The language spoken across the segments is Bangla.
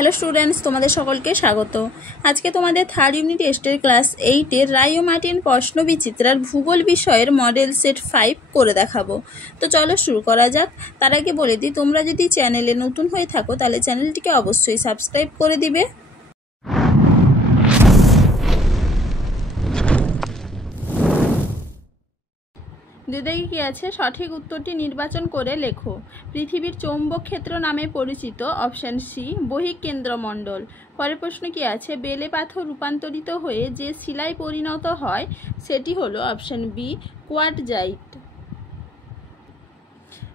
হ্যালো স্টুডেন্টস, তোমাদের সকলকে স্বাগত। আজকে তোমাদের থার্ড ইউনিট টেস্টের ক্লাস 8-এর রায় মার্টিন প্রশ্নবিচিত্রার ভূগোল বিষয়ের মডেল সেট 5 করে দেখাবো। তো চলো শুরু করা যাক। তার আগে বলে দিই, তোমরা যদি চ্যানেলে নতুন হয়ে থাকো তাহলে চ্যানেলটিকে অবশ্যই সাবস্ক্রাইব করে দিবে। দুদিকে কি আছে, সঠিক উত্তরটি নির্বাচন করে লেখো। পৃথিবীর চৌম্বক ক্ষেত্র নামে পরিচিত অপশান সি বহিঃকেন্দ্রমণ্ডল। পরের প্রশ্ন কি আছে, বেলে পাথর রূপান্তরিত হয়ে যে শিলায় পরিণত হয় সেটি হলো অপশান বি কোয়ার্টজাইট।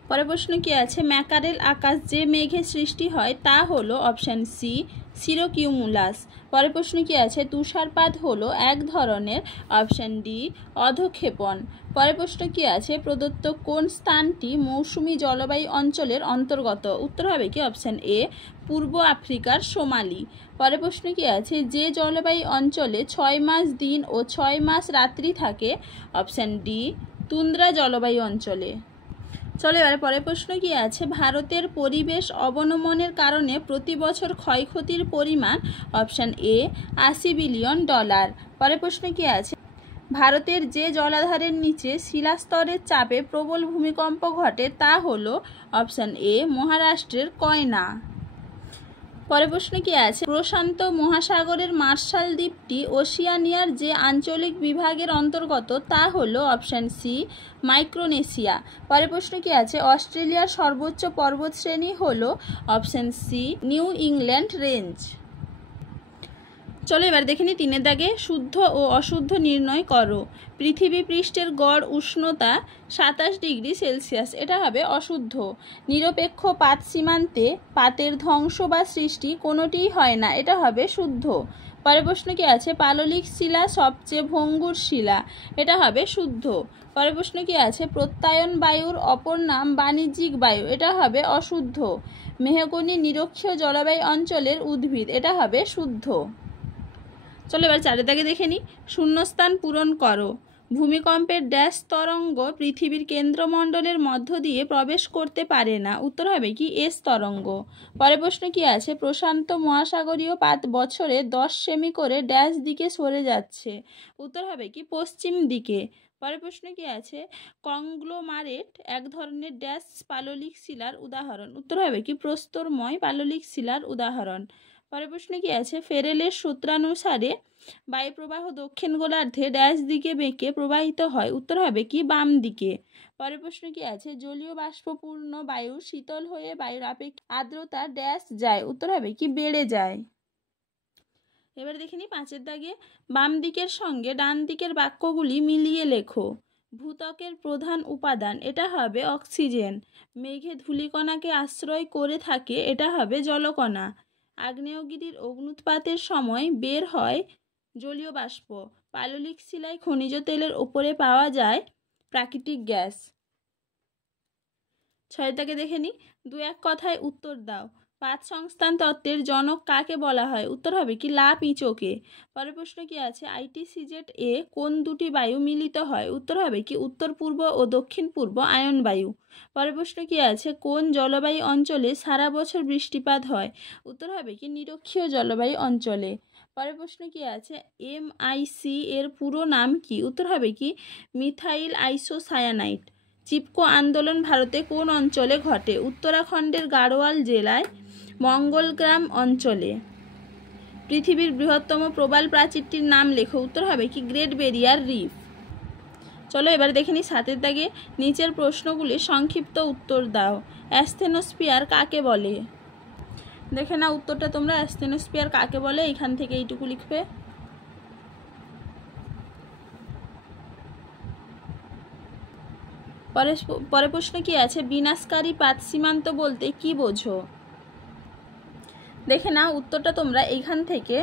পরের প্রশ্ন কি আছে, ম্যাকারেল আকাশ যে মেঘে সৃষ্টি হয় তা হলো অপশান সি সিরোকিউমুলাস। পরের প্রশ্ন কি আছে, তুষারপাত হলো এক ধরনের অপশান ডি অধঃক্ষেপণ। পরের প্রশ্ন কি আছে, প্রদত্ত কোন স্থানটি মৌসুমী জলবায়ু অঞ্চলের অন্তর্গত? উত্তর হবে কি অপশান এ পূর্ব আফ্রিকার সোমালি। পরের প্রশ্ন কি আছে, যে জলবায়ু অঞ্চলে 6 মাস দিন ও 6 মাস রাত্রি থাকে? অপশান ডি তুন্দ্রা জলবায়ু অঞ্চলে। চলো এবারে পরের প্রশ্ন কি আছে, ভারতের পরিবেশ অবনমনের কারণে প্রতি বছর ক্ষয়ক্ষতির পরিমাণ? Option A 80 billion dollar. পরের প্রশ্ন কি আছে, ভারতের যে জলাধারের নিচে শিলাস্তরের চাপে প্রবল ভূমিকম্প ঘটে তা হলো অপশান এ মহারাষ্ট্রের কয়না। পরের প্রশ্ন কি আছে, প্রশান্ত মহাসাগরের মার্শাল দ্বীপটি ওশিয়ানিয়ার যে আঞ্চলিক বিভাগের অন্তর্গত তা হলো অপশান সি মাইক্রোনেশিয়া। পরের প্রশ্ন কি আছে, অস্ট্রেলিয়ার সর্বোচ্চ পর্বতশ্রেণী হলো option C New England Range. চলো এবার দেখে নিই 3-এর দাগে, শুদ্ধ ও অশুদ্ধ নির্ণয় করো। পৃথিবী পৃষ্ঠের গড় উষ্ণতা 27 ডিগ্রি সেলসিয়াস, এটা হবে অশুদ্ধ। নিরপেক্ষ পাত সীমান্তে পাতের ধ্বংস বা সৃষ্টি কোনোটিই হয় না, এটা হবে শুদ্ধ। পরের প্রশ্ন কি আছে, পাললিক শিলা সবচেয়ে ভঙ্গুর শিলা, এটা হবে শুদ্ধ। পরের প্রশ্ন কি আছে, প্রত্যায়ন বায়ুর অপর নাম বাণিজ্যিক বায়ু, এটা হবে অশুদ্ধ। মেহগনি নিরক্ষীয় জলবায়ু অঞ্চলের উদ্ভিদ, এটা হবে শুদ্ধ। চলো এবার 4-এর দাগে দেখে নিই, শূন্যস্থান পূরণ করো। ভূমিকম্পের ড্যাশ তরঙ্গ পৃথিবীর কেন্দ্রমণ্ডলের মধ্য দিয়ে প্রবেশ করতে পারে না, উত্তর হবে কি এস তরঙ্গ। পরের প্রশ্ন কি আছে, প্রশান্ত মহাসাগরীয় পাত বছরে 10 সেমি করে ড্যাশ দিকে সরে যাচ্ছে, উত্তর হবে কি পশ্চিম দিকে। পরের প্রশ্ন কি আছে, কংগ্লোমারেট এক ধরনের ড্যাশ পাললিক শিলার উদাহরণ, উত্তর হবে কি প্রস্তরময় পাললিক শিলার উদাহরণ। পরের প্রশ্ন কি আছে, ফেরেলের সূত্রানুসারে বায়ুপ্রবাহ দক্ষিণ গোলার্ধে ড্যাশ দিকে বেঁকে প্রবাহিত হয়, উত্তর হবে কি বাম দিকে। পরের প্রশ্ন কি আছে, জলীয় বাষ্পপূর্ণ বায়ু শীতল হয়ে বায়ুর আপেক্ষিক আর্দ্রতা ড্যাশ যায়, উত্তর হবে কি বেড়ে যায়। এবার দেখে নিই 5-এর দাগে, বাম দিকের সঙ্গে ডান দিকের বাক্যগুলি মিলিয়ে লেখো। ভূত্বকের প্রধান উপাদান, এটা হবে অক্সিজেন। মেঘে ধূলিকণাকে আশ্রয় করে থাকে, এটা হবে জলকণা। আগ্নেয়গিরির অগ্নুৎপাতের সময় বের হয় জলীয় বাষ্প। পাললিক শিলায় খনিজ তেলের ওপরে পাওয়া যায় প্রাকৃতিক গ্যাস। 6-এর দাগে দেখে নিই, 2-1 কথায় উত্তর দাও। পাত সংস্থান তত্ত্বের জনক কাকে বলা হয়, উত্তর হবে কি লা পিচোকে। পরের প্রশ্ন কি আছে, আইটিসিজেট এ কোন দুটি বায়ু মিলিত হয়, উত্তর হবে কি উত্তর পূর্ব ও দক্ষিণ পূর্ব আয়ন বায়ু। পরের প্রশ্ন কি আছে, কোন জলবায়ু অঞ্চলে সারা বছর বৃষ্টিপাত হয়, উত্তর হবে কি নিরক্ষীয় জলবায়ু অঞ্চলে। পরের প্রশ্ন কি আছে, MIC এর পুরো নাম কি, উত্তর হবে কি মিথাইল আইসোসায়ানাইট। চিপকো আন্দোলন ভারতে কোন অঞ্চলে ঘটে, উত্তরাখণ্ডের গাড়োয়াল জেলায় মঙ্গলগ্রাম অঞ্চলে। পৃথিবীর বৃহত্তম প্রবাল প্রাচীরটির নাম লেখো, উত্তর হবে কি গ্রেট ব্যারিয়ার রিফ। চলো এবার দেখে নিই 7-এর দাগে, নিচের প্রশ্নগুলির সংক্ষিপ্ত উত্তর দাও। অ্যাসথেনোস্ফিয়ার কাকে বলে? দেখে না উত্তরটা তোমরা, অ্যাসথেনোস্ফিয়ার কাকে বলে এখান থেকে এইটুকু লিখবে। পরের প্রশ্ন কি আছে, বিনাশকারী পাত সীমান্ত বলতে কি বোঝো? দেখে না উত্তরটা তোমরা এইখান থেকে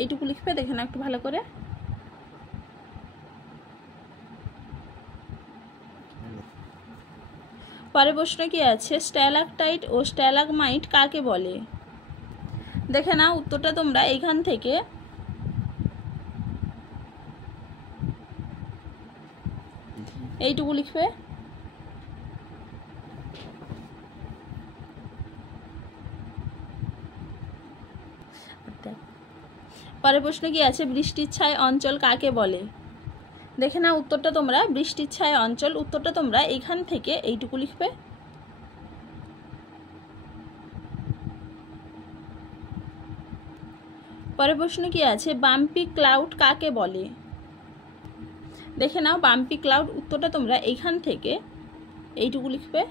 এইটুকু লিখবে, দেখে না একটু ভালো করে। পরের প্রশ্ন কি আছে, স্ট্যালাকটাইট ও স্ট্যালাগমাইট কাকে বলে? দেখে না উত্তরটা তোমরা এইখান থেকে এইটুকু লিখবে। পরের প্রশ্ন কি আছে, বৃষ্টির ছায় অঞ্চল কাকে বলে? দেখে নাও উত্তরটা তোমরা। বৃষ্টির ছায় অঞ্চল, উত্তরটা তোমরা এইখান থেকে এইটুকু লিখবে। পরের প্রশ্ন কি আছে, বাম্পি ক্লাউড কাকে বলে? দেখে নাও বাম্পি ক্লাউড, উত্তরটা তোমরা এইখান থেকে এইটুকু লিখবে।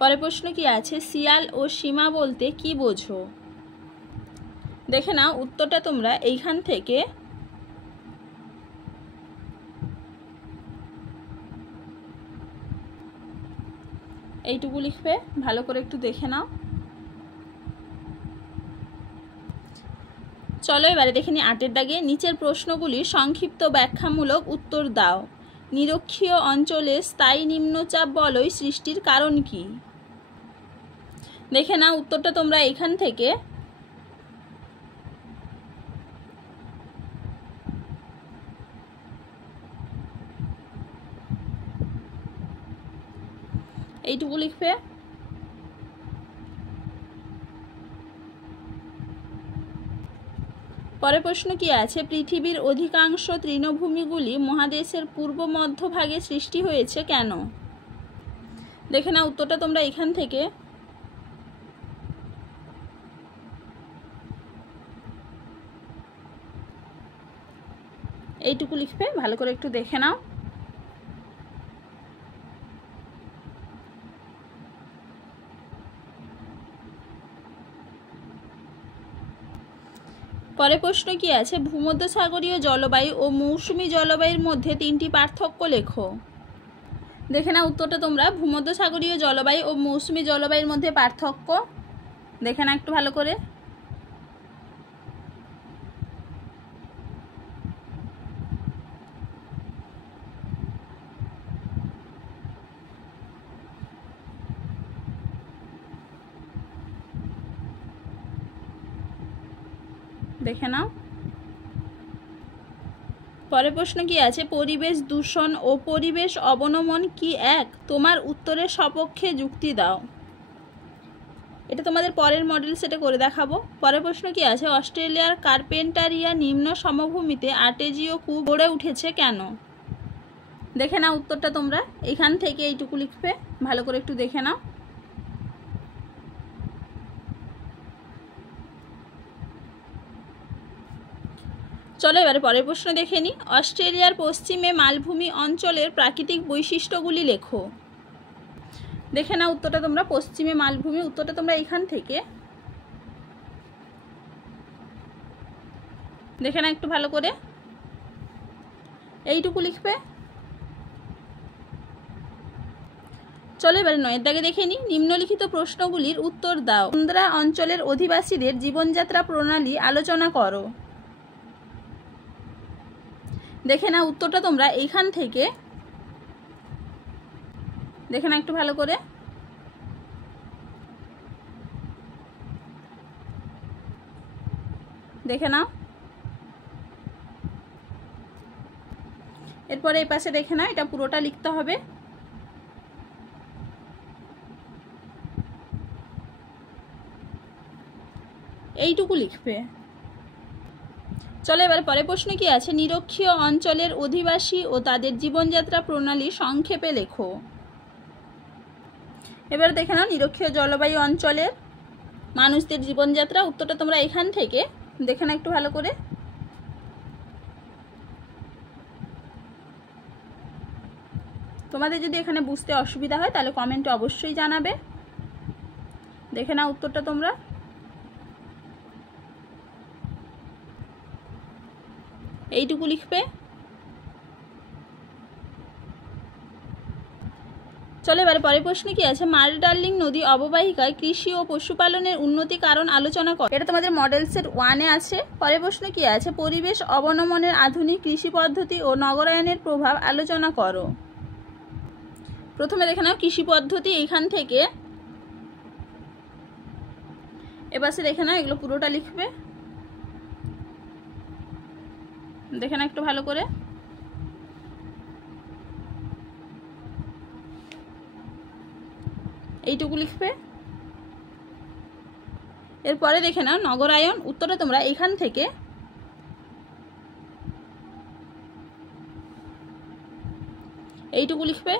পরের প্রশ্ন কি আছে, শিয়াল ও সীমা বলতে কি বোঝো? দেখে নাও উত্তরটা তোমরা এইখান থেকে এইটুকু লিখবে। ভালো করে একটু দেখে নাও। চলো এবারে দেখে নি 8 এর দাগে, নিচের প্রশ্নগুলির সংক্ষিপ্ত ব্যাখ্যামূলক উত্তর দাও। নিরক্ষীয় অঞ্চলে স্থায়ী নিম্নচাপ বলয় সৃষ্টির কারণ কি? দেখে নাও উত্তরটা তোমরা এখান থেকে এইটুকু লিখবে। পরের প্রশ্ন কি আছে, পৃথিবীর অধিকাংশ তৃণভূমিগুলি মহাদেশের পূর্ব মধ্যভাগে সৃষ্টি হয়েছে কেন? দেখে নাও উত্তরটা তোমরা এখান থেকে এইটুকু লিখবে। ভালো করে একটু দেখে নাও। পরের প্রশ্ন কি আছে, ভূমধ্যসাগরীয় জলবায়ু ও মৌসুমী জলবায়ুর মধ্যে 3টি পার্থক্য লেখো। দেখে নাও উত্তরটা তোমরা, ভূমধ্যসাগরীয় জলবায়ু ও মৌসুমী জলবায়ুর মধ্যে পার্থক্য দেখে নাও একটু ভালো করে। দেখে নাও। পরের প্রশ্ন কি আছে, পরিবেশ দূষণ ও পরিবেশ অবনমন কি এক? তোমার উত্তরের সপক্ষে যুক্তি দাও। এটা তোমাদের পরের মডেল সেটে করে দেখাবো। পরের প্রশ্ন কি আছে, অস্ট্রেলিয়ার কার্পেন্টারিয়া নিম্ন সমভূমিতে আর্টেজিও কূপ গড়ে উঠেছে কেন? দেখে নাও উত্তরটা তোমরা এখান থেকে এইটুকু লিখবে। ভালো করে একটু দেখে নাও। চলো এবারে পরের প্রশ্ন দেখে নিই। অস্ট্রেলিয়ার পশ্চিমে মালভূমি অঞ্চলের প্রাকৃতিক বৈশিষ্ট্যগুলি লেখো। দেখে নাও উত্তরটা তোমরা, পশ্চিমে মালভূমি, উত্তরটা তোমরা এখান থেকে দেখে নাও একটু ভালো করে এইটুকু লিখবে। চলো এবারে 9 এর দাগে দেখে নিই। নিম্নলিখিত প্রশ্নগুলির উত্তর দাও। তুন্দ্রা অঞ্চলের অধিবাসীদের জীবনযাত্রা প্রণালী আলোচনা করো। দেখে নাও উত্তরটা তোমরা এইখান থেকে দেখে নাও একটু ভালো করে। দেখে নাও। এরপরে এই পাশে দেখে নাও, এটা পুরোটা লিখতে হবে। এইটুকু লিখবে। চলো এবার পরের প্রশ্ন কি আছে, নিরক্ষীয় অঞ্চলের অধিবাসী ও তাদের জীবনযাত্রা প্রণালী সংক্ষেপে লেখো। এবার দেখে নাও নিরক্ষীয় জলবায়ু অঞ্চলের মানুষদের জীবনযাত্রা, উত্তরটা তোমরা এখান থেকে দেখে নাও একটু ভালো করে। তোমাদের যদি এখানে বুঝতে অসুবিধা হয় তাহলে কমেন্টে অবশ্যই জানাবে। দেখে নাও উত্তরটা তোমরা এইটুকু লিখবে। চলো এবারে পরের প্রশ্ন কি আছে, মার্ডার্লিং নদী অববাহিকায় কৃষি ও পশুপালনের উন্নতি কারণ আলোচনা করো। এটা তোমাদের মডেল সেট 1-এ আছে। পরের প্রশ্ন কি আছে, পরিবেশ অবনমনের আধুনিক কৃষি পদ্ধতি ও নগরায়নের প্রভাব আলোচনা করো। প্রথমে দেখে নাও কৃষি পদ্ধতি এইখান থেকে এপাশে দেখে নাও, এগুলো পুরোটা লিখবে। দেখে নাও একটু ভালো করে। এইটুকু লিখবে। এরপরে দেখে নাও নগরায়ন, উত্তরটা তোমরা এখান থেকে এইটুকু লিখবে।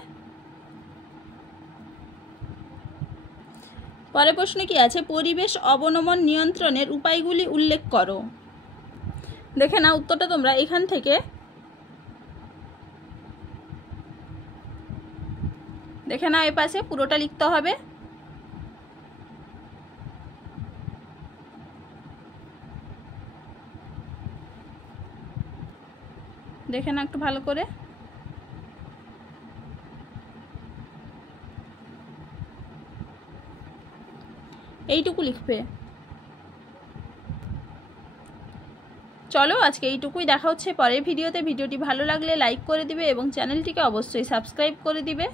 পরের প্রশ্নে কি আছে, পরিবেশ অবনমন নিয়ন্ত্রণের উপায়গুলি উল্লেখ করো। দেখে নাও উত্তরটা তোমরা এখান থেকে দেখে নাও, এ পাশে পুরোটা লিখতে হবে। দেখে নাও একটু ভালো করে। এইটুকু লিখবে। চলো আজকে এইটুকুই, দেখা হচ্ছে পরের ভিডিওতে। ভিডিওটি ভালো লাগলে লাইক করে দিবে এবং চ্যানেলটিকে অবশ্যই সাবস্ক্রাইব করে দিবে।